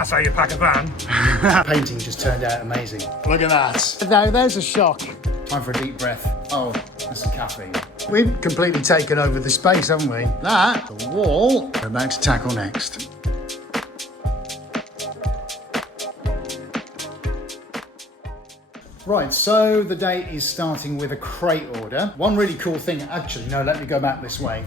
That's how you pack a van. Painting just turned out amazing. Look at that. Now there's a shock. Time for a deep breath. Oh, that's some caffeine. We've completely taken over the space, haven't we? That, the wall, we're about to tackle next. Right, so the day is starting with a crate order. One really cool thing, actually, no, let me go back this way.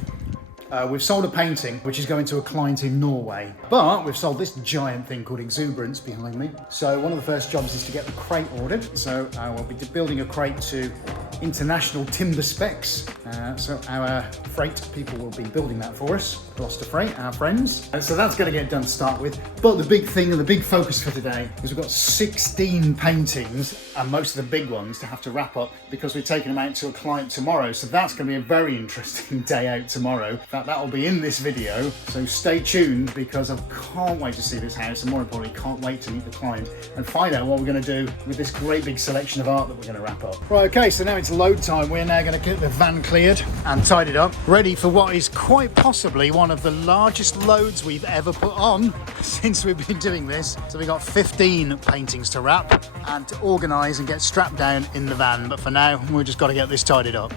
We've sold a painting, which is going to a client in Norway, but we've sold this giant thing called Exuberance behind me. So one of the first jobs is to get the crate ordered. So we'll be building a crate to international timber specs. So our freight people will be building that for us. Gloucester Freight, our friends. So that's going to get done to start with. But the big thing and the big focus for today is we've got 16 paintings, and most of the big ones to have to wrap up because we're taking them out to a client tomorrow. So that's going to be a very interesting day out tomorrow. In fact, that will be in this video. So stay tuned because I can't wait to see this house, and more importantly, can't wait to meet the client and find out what we're going to do with this great big selection of art that we're going to wrap up. Right, okay, so now it's load time. We're now going to get the van cleared and tidied up, ready for what is quite possibly one of the largest loads we've ever put on since we've been doing this. So we've got 15 paintings to wrap and to organise and get strapped down in the van. But for now, we've just got to get this tidied up.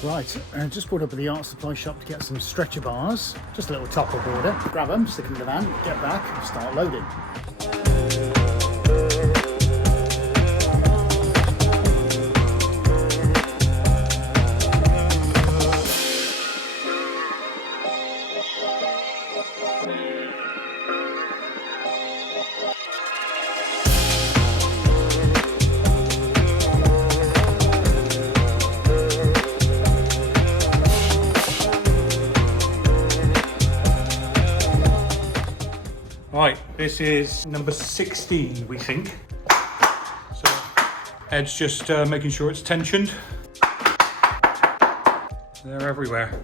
Right, I just brought up at the art supply shop to get some stretcher bars, just a little top-up order. Grab them, stick them in the van, get back and start loading. Right, this is number 16, we think. So Ed's just making sure it's tensioned. They're everywhere.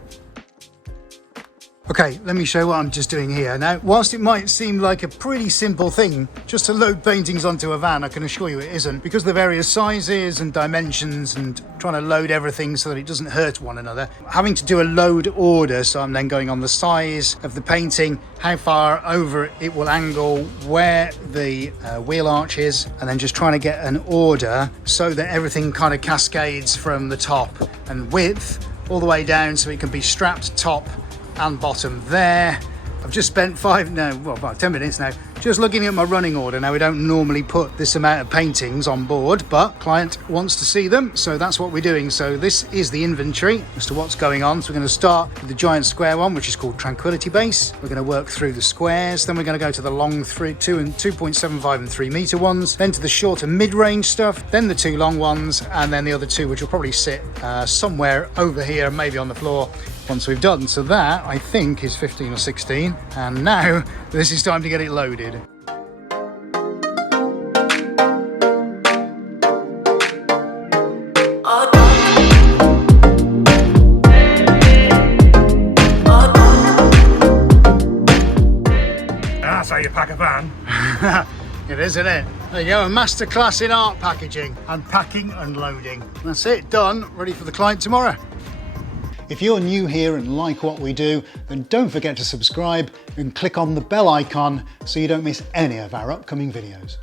Okay, let me show you what I'm just doing here. Now, whilst it might seem like a pretty simple thing just to load paintings onto a van, I can assure you it isn't. Because of the various sizes and dimensions and trying to load everything so that it doesn't hurt one another, having to do a load order, so I'm then going on the size of the painting, how far over it will angle, where the wheel arch is, and then just trying to get an order so that everything kind of cascades from the top and width all the way down so it can be strapped top and bottom there. I've just spent about 10 minutes now just looking at my running order. Now, we don't normally put this amount of paintings on board, but client wants to see them, so that's what we're doing. So this is the inventory as to what's going on. So we're going to start with the giant square one, which is called Tranquility Base. We're going to work through the squares, then we're going to go to the long 2.75 and 3 meter ones, then to the shorter mid-range stuff, then the 2 long ones, and then the other 2 which will probably sit somewhere over here, maybe on the floor once we've done. So that, I think, is 15 or 16. And now, this is time to get it loaded. That's how you pack a van. It is, isn't it? There you go, a masterclass in art packaging and packing and loading. That's it, done, ready for the client tomorrow. If you're new here and like what we do, then don't forget to subscribe and click on the bell icon so you don't miss any of our upcoming videos.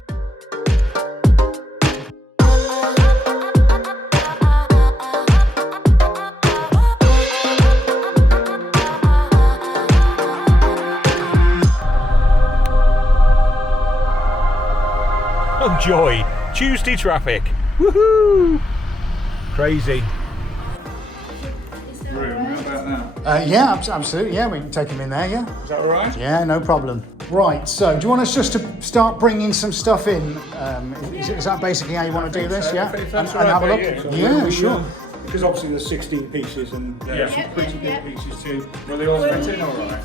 Oh joy, Tuesday traffic. Woohoo! Crazy. Yeah, absolutely. Yeah, we can take them in there. Yeah. Is that all right? Yeah, no problem. Right. So, do you want us just to start bringing some stuff in? Is that basically how you want to do this? So. Yeah. If and that's all right, have a look. yeah, Sure. Because obviously there's 16 pieces and some pretty big pieces too. Will they all fit in all right?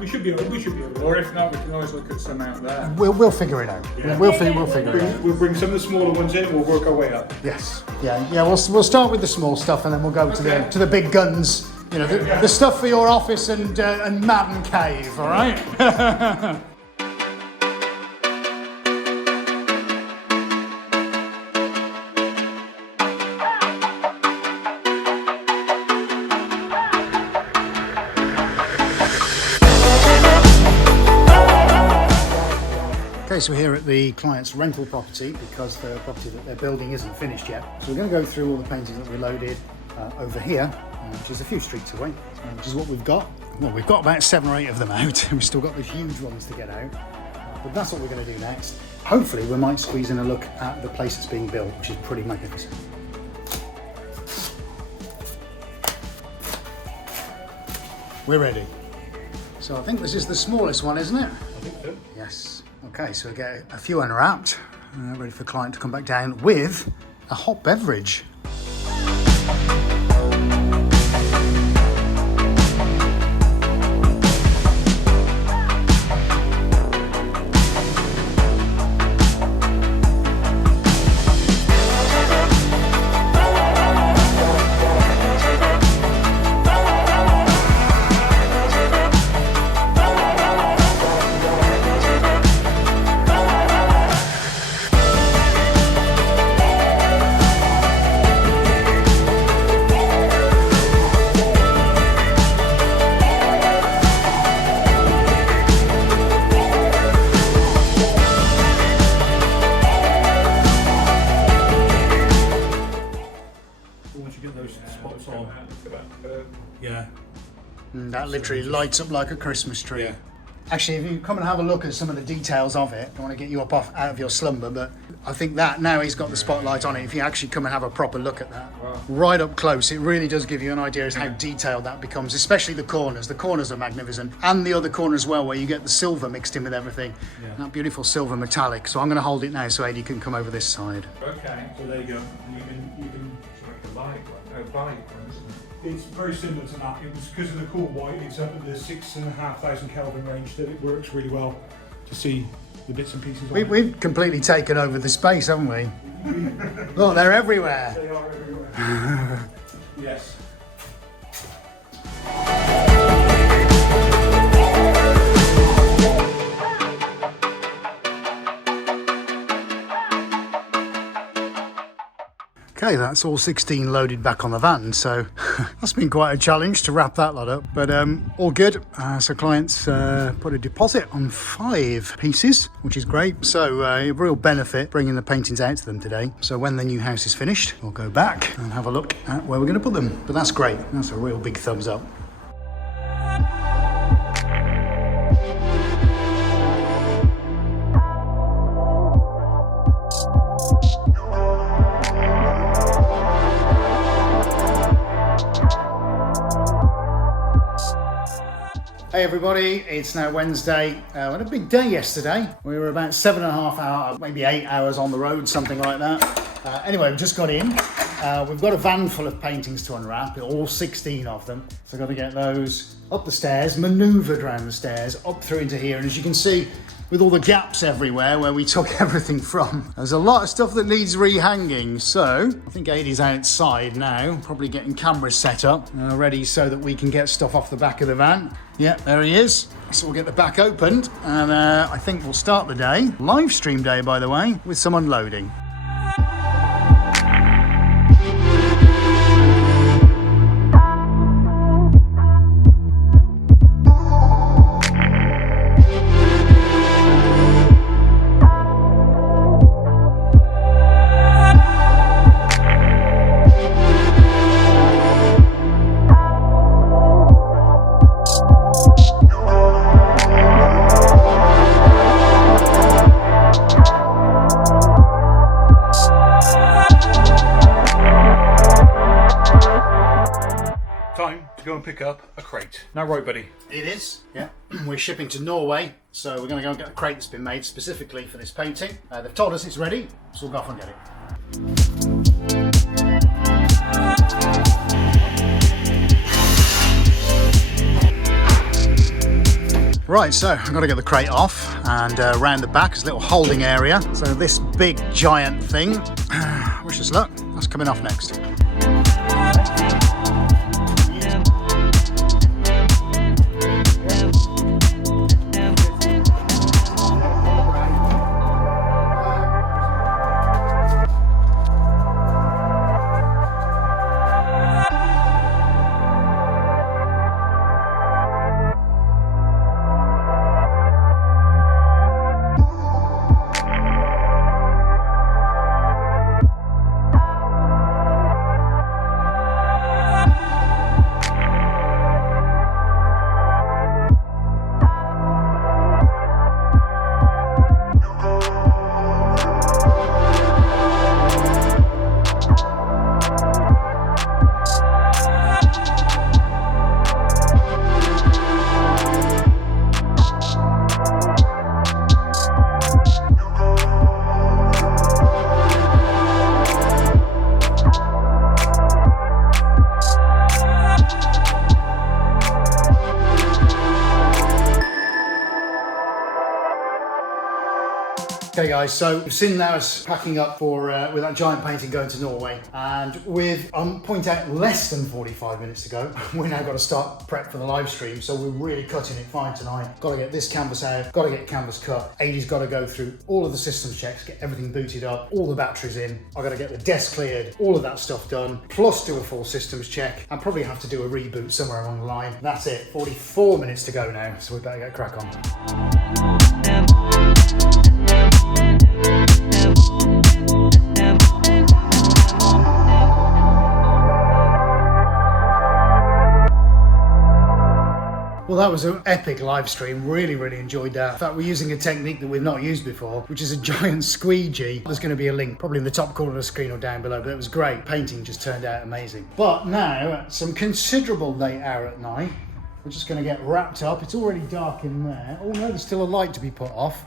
We should be able to. Or if not, we can always look at some out there. We'll figure it out. Yeah. We'll figure it out. We'll bring some of the smaller ones in and we'll work our way up. Yes. Yeah. We'll start with the small stuff and then we'll go to the big guns. You know, the stuff for your office and Madden Cave. All right. Okay, so we're here at the client's rental property because the property that they're building isn't finished yet. So we're going to go through all the paintings that we loaded over here, which is a few streets away, which is what we've got. Well, we've got about 7 or 8 of them out. We've still got the huge ones to get out. But that's what we're going to do next. Hopefully we might squeeze in a look at the place that's being built, which is pretty magnificent. We're ready. So I think this is the smallest one, isn't it? I think so. Yes. Okay, so we get a few unwrapped, ready for the client to come back down with a hot beverage. Yeah. And that literally lights up like a Christmas tree. Yeah. Actually, if you come and have a look at some of the details of it, I don't want to get you up out of your slumber, but I think that now he's got the spotlight on it. If you actually come and have a proper look at that, wow, right up close, it really does give you an idea as how detailed that becomes, especially the corners. The corners are magnificent, and the other corner as well, where you get the silver mixed in with everything. Yeah. That beautiful silver metallic. So I'm going to hold it now so Eddie can come over this side. Okay, so there you go. You can select a light, buy one, isn't it? It's very similar to that. It was because of the cool white, it's up at the 6,500 Kelvin range that it works really well to see the bits and pieces. We've completely taken over the space, haven't we? Look, they're everywhere. They are everywhere. Yes. Okay, that's all 16 loaded back on the van, so that's been quite a challenge to wrap that lot up, but all good. So clients put a deposit on 5 pieces, which is great. So a real benefit bringing the paintings out to them today. So when the new house is finished, we'll go back and have a look at where we're going to put them. But that's great. That's a real big thumbs up. Hey everybody, it's now Wednesday. We had a big day yesterday. We were about 7.5 hours, maybe 8 hours on the road, something like that. Anyway, we've just got in. We've got a van full of paintings to unwrap, all 16 of them. So I've got to get those up the stairs, manoeuvred around the stairs, up through into here. And as you can see, with all the gaps everywhere where we took everything from, there's a lot of stuff that needs rehanging. So I think Adie's outside now, probably getting cameras set up, ready so that we can get stuff off the back of the van. Yeah, there he is. So we'll get the back opened, and I think we'll start the day, live stream day by the way, with some unloading. Go and pick up a crate. Now right, buddy. It is, yeah. We're shipping to Norway, so we're going to go and get a crate that's been made specifically for this painting. They've told us it's ready, so we'll go off and get it. Right, so I've got to get the crate off, and round the back is a little holding area. So this big giant thing, wish us luck, that's coming off next. Okay guys, so we've seen now us packing up for with that giant painting going to Norway, and with point out less than 45 minutes to go, we now got to start prep for the live stream. So we're really cutting it fine tonight. Got to get this canvas out, got to get canvas cut. Adie's got to go through all of the systems checks, get everything booted up, all the batteries in. I got to get the desk cleared, all of that stuff done, plus do a full systems check, and probably have to do a reboot somewhere along the line. That's it. 44 minutes to go now, so we better get crack on. Well, that was an epic live stream. Really enjoyed that. In fact, we're using a technique that we've not used before, which is a giant squeegee. There's going to be a link probably in the top corner of the screen or down below, but it was great. Painting just turned out amazing. But now, some considerable late hour at night. We're just going to get wrapped up. It's already dark in there. Oh no, there's still a light to be put off.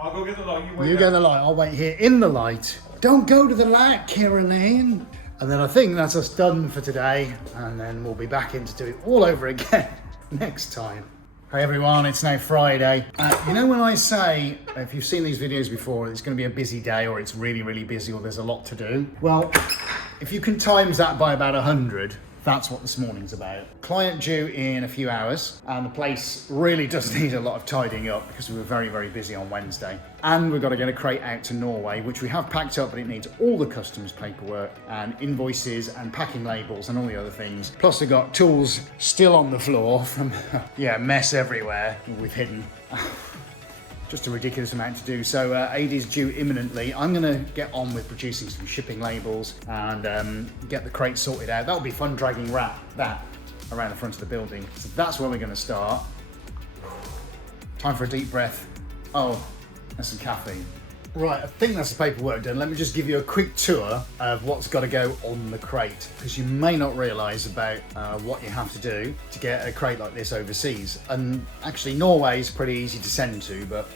I'll go get the light. You get the light. I'll wait here in the light. Don't go to the light, Caroline. And then I think that's us done for today. And then we'll be back in to do it all over again next time. Hey everyone, it's now Friday. You know when I say, if you've seen these videos before, it's going to be a busy day, or it's really busy, or there's a lot to do? Well, if you can times that by about 100, that's what this morning's about. Client due in a few hours, and the place really does need a lot of tidying up because we were very busy on Wednesday. And we've got to get a crate out to Norway, which we have packed up, but it needs all the customs paperwork and invoices and packing labels and all the other things. Plus we've got tools still on the floor from, yeah, mess everywhere we've hidden. Just a ridiculous amount to do. So Adie's due imminently. I'm gonna get on with producing some shipping labels and get the crate sorted out. That'll be fun, dragging that around the front of the building. So that's where we're gonna start. Time for a deep breath. Oh, and some caffeine. Right, I think that's the paperwork done. Let me just give you a quick tour of what's got to go on the crate, because you may not realise about what you have to do to get a crate like this overseas. And actually Norway is pretty easy to send to, but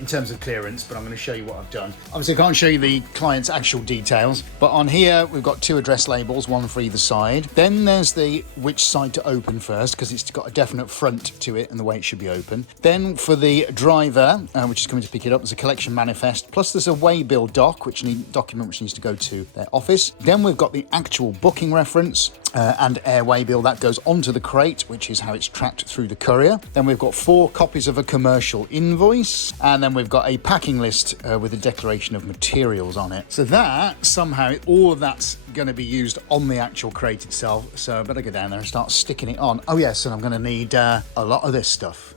in terms of clearance, but I'm going to show you what I've done. Obviously I can't show you the client's actual details, but on here we've got 2 address labels, one for either side. Then there's the which side to open first, because it's got a definite front to it and the way it should be open. Then for the driver, which is coming to pick it up, there's a collection manifest, plus there's a waybill document which needs to go to their office. Then we've got the actual booking reference and air waybill that goes onto the crate, which is how it's tracked through the courier. Then we've got 4 copies of a commercial invoice, and then we've got a packing list with a declaration of materials on it. So that somehow all of that's going to be used on the actual crate itself. So I better go down there and start sticking it on. Oh yes, and I'm going to need a lot of this stuff.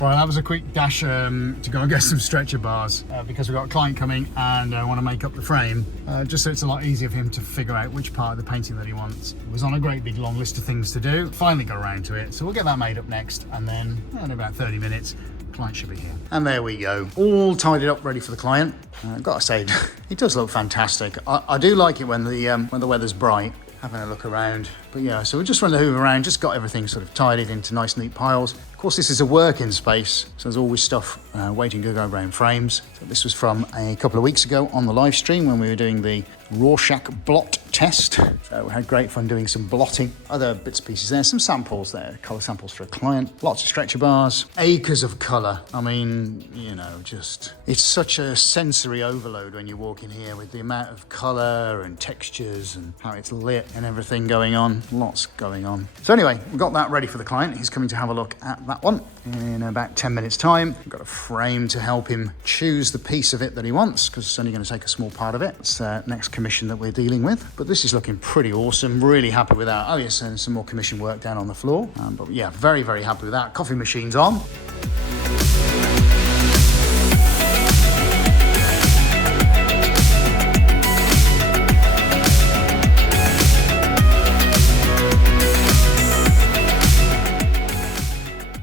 Right, that was a quick dash to go and get some stretcher bars because we've got a client coming and I want to make up the frame just so it's a lot easier for him to figure out which part of the painting that he wants. It was on a great big long list of things to do. Finally got around to it, so we'll get that made up next, and then in about 30 minutes client should be here. And there we go, all tidied up, ready for the client. I've got to say, it does look fantastic. I do like it when the weather's bright, having a look around. But yeah, so we just run the hoover around, just got everything sort of tidied into nice neat piles. Of course, this is a working space, so there's always stuff waiting to go around frames. So this was from a couple of weeks ago on the live stream when we were doing the Rorschach blot test. So we had great fun doing some blotting. Other bits and pieces there, some samples there, colour samples for a client, lots of stretcher bars, acres of colour. I mean, you know, just, it's such a sensory overload when you walk in here with the amount of colour and textures and how it's lit and everything going on. Lots going on. So anyway, we've got that ready for the client. He's coming to have a look at that one in about 10 minutes time. We've got a frame to help him choose the piece of it that he wants, because it's only going to take a small part of it. It's next commission that we're dealing with, but this is looking pretty awesome. Really happy with that. Oh yes, and some more commission work down on the floor, but yeah, very happy with that. Coffee machine's on.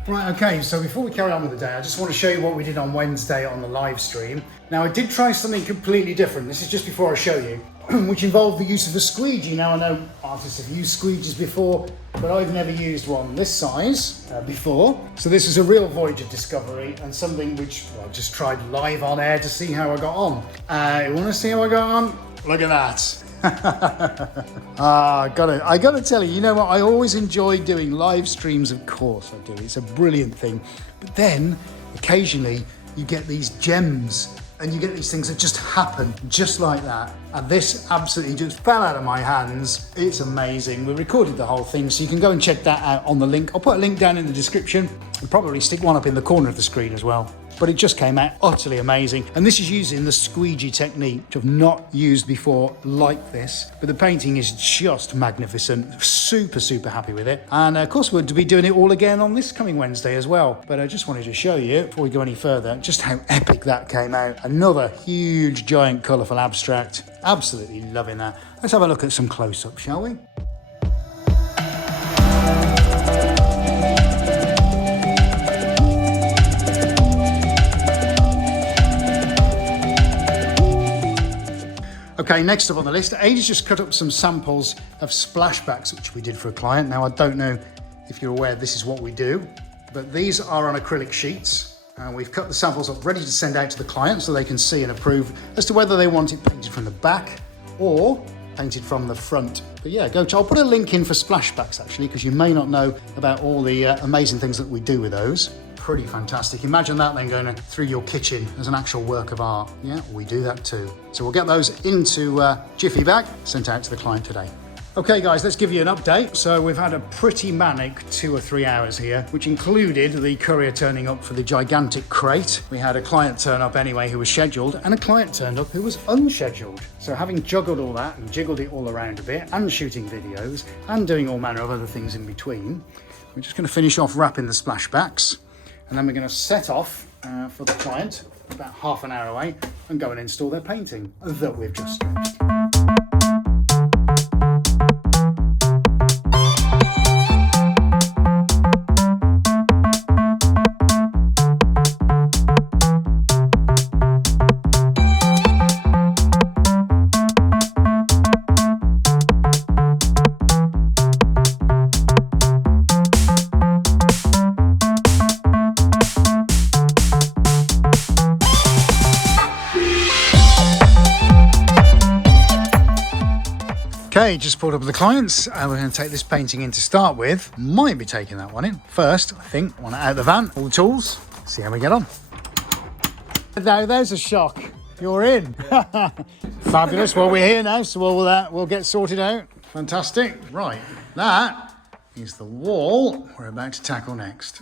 Right, Okay, so before we carry on with the day, I just want to show you what we did on Wednesday on the live stream. Now, I did try something completely different. This is just before I show you, which involved the use of a squeegee. Now, I know artists have used squeegees before, but I've never used one this size before. So this is a real voyage of discovery and something which I just tried live on air to see how I got on. You want to see how I got on? Look at that. I gotta tell you, you know what? I always enjoy doing live streams, of course I do. It's a brilliant thing. But then occasionally you get these gems and you get these things that just happen just like that. And this absolutely just fell out of my hands. It's amazing. We recorded the whole thing, so you can go and check that out on the link. I'll put a link down in the description. I'll probably stick one up in the corner of the screen as well. But it just came out utterly amazing. And this is using the squeegee technique, which I've not used before like this. But the painting is just magnificent. Super, super happy with it. And of course, we'll be doing it all again on this coming Wednesday as well. But I just wanted to show you, before we go any further, just how epic that came out. Another huge, giant, colourful abstract. Absolutely loving that. Let's have a look at some close-ups, shall we? Okay, next up on the list, Ada's just cut up some samples of splashbacks, which we did for a client. Now, I don't know if you're aware this is what we do, but these are on acrylic sheets. We've cut the samples up ready to send out to the client so they can see and approve as to whether they want it painted from the back or painted from the front. But yeah, I'll put a link in for splashbacks actually, because you may not know about all the amazing things that we do with those. Pretty fantastic. Imagine that then going through your kitchen as an actual work of art. Yeah, we do that too. So we'll get those into Jiffy bag, sent out to the client today. Okay guys, let's give you an update. So we've had a pretty manic 2 or 3 hours here, which included the courier turning up for the gigantic crate. We had a client turn up anyway who was scheduled, and a client turned up who was unscheduled. So having juggled all that and jiggled it all around a bit, and shooting videos, and doing all manner of other things in between, we're just going to finish off wrapping the splashbacks. And then we're going to set off for the client, about half an hour away, and go and install their painting that we've just stretched. Okay, just pulled up with the clients. We're going to take this painting in to start with. Might be taking that one in first, I think. I want it out of the van, all the tools. See how we get on. Now, there's a shock. You're in. Fabulous. Well, we're here now, so we'll get sorted out. Fantastic. Right, that is the wall we're about to tackle next.